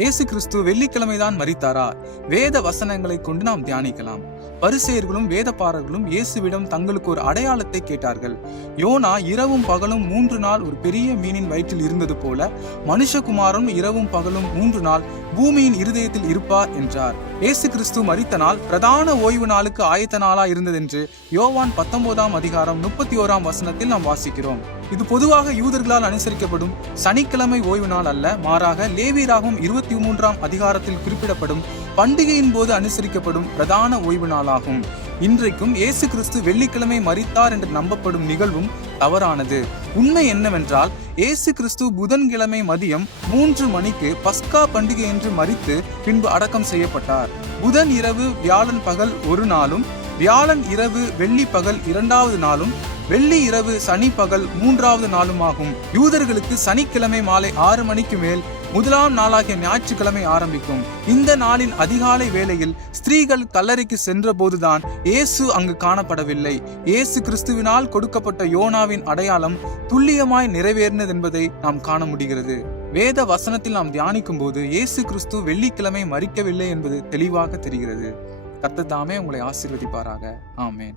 இயேசு கிறிஸ்து வெள்ளிக்கிழமைதான் மரித்தாரா? வேத வசனங்களை கொண்டு நாம் தியானிக்கலாம். பரிசேயர்களும் வேதபாரர்களும் இயேசுவிடம் தங்களுக்கு ஒரு அடையாளத்தை கேட்டார்கள். யோனா இரவும் பகலும் 3 நாள் ஒரு பெரிய மீனின் வயிற்றில் இருந்தது போல மனுஷகுமாரனும் இரவும் பகலும் 3 நாள் பூமியின் இருதயத்தில் இருப்பார் என்றார். இயேசு கிறிஸ்து மரித்த நாள் பிரதான ஓய்வு நாளுக்கு ஆயத்த நாளா இருந்ததென்று யோவான் 19ஆம் அதிகாரம் 31ஆம் வசனத்தில் நாம் வாசிக்கிறோம். இது பொதுவாக யூதர்களால் அனுசரிக்கப்படும் சனிக்கிழமை ஓய்வு நாள் அல்ல, மாறாக லேவியராகமம் 23ஆம் அதிகாரத்தில் குறிப்பிடப்படும் பண்டிகையின் போது அனுசரிக்கப்படும் பிரதான ஓய்வு நாளாகும். இன்றைக்கும் இயேசு கிறிஸ்து வெள்ளிக்கிழமை மரித்தார் என்று நம்பப்படும் நிகழ்வும் தவறானது. உண்மை என்னவென்றால் இயேசு கிறிஸ்து புதன்கிழமை மதியம் 3 மணிக்கு பஸ்கா பண்டிகை என்று மரித்து பின்பு அடக்கம் செய்யப்பட்டார். புதன் இரவு வியாழன் பகல் ஒரு நாளும், வியாழன் இரவு வெள்ளி பகல் 2வது நாளும், வெள்ளி இரவு சனி பகல் 3வது நாளுமாகும். யூதர்களுக்கு சனிக்கிழமை மாலை 6 மணிக்கு மேல் முதலாம் நாளாகிய ஞாயிற்றுக்கிழமை ஆரம்பிக்கும். இந்த நாளின் அதிகாலை வேளையில் ஸ்திரீகள் கல்லறைக்கு சென்ற போதுதான் இயேசு அங்கு காணப்படவில்லை. இயேசு கிறிஸ்துவினால் கொடுக்கப்பட்ட யோனாவின் அடையாளம் துல்லியமாய் நிறைவேறினது என்பதை நாம் காண முடிகிறது. வேத வசனத்தில் நாம் தியானிக்கும் போது இயேசு கிறிஸ்து வெள்ளிக்கிழமை மரிக்கவில்லை என்பது தெளிவாக தெரிகிறது. கர்த்தர் தாமே உங்களை ஆசீர்வதிப்பாராக. ஆமென்.